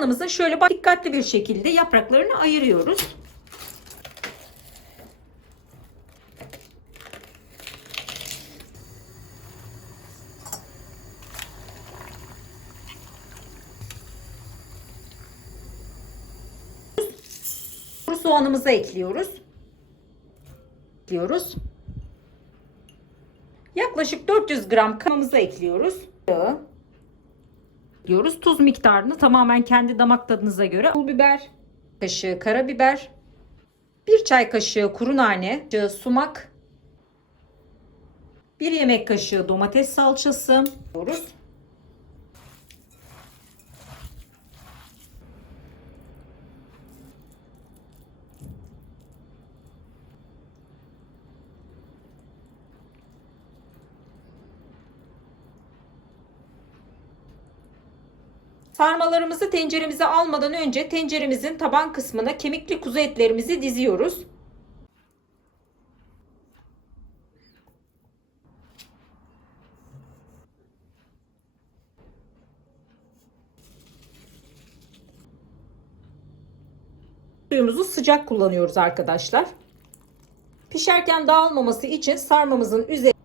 soğanımızın şöyle dikkatli bir şekilde yapraklarını ayırıyoruz. Soğanımızı ekliyoruz. Ekliyoruz. Yaklaşık 400 gram kavamızı ekliyoruz. Yağı ekliyoruz. Tuz miktarını tamamen kendi damak tadınıza göre. Pul biber, kaşığı karabiber, bir çay kaşığı kuru nane, sumak, bir yemek kaşığı domates salçası ekliyoruz. Sarmalarımızı tenceremize almadan önce tenceremizin taban kısmına kemikli kuzu etlerimizi diziyoruz. Suyumuzu sıcak kullanıyoruz arkadaşlar. Pişerken dağılmaması için sarmamızın üzerine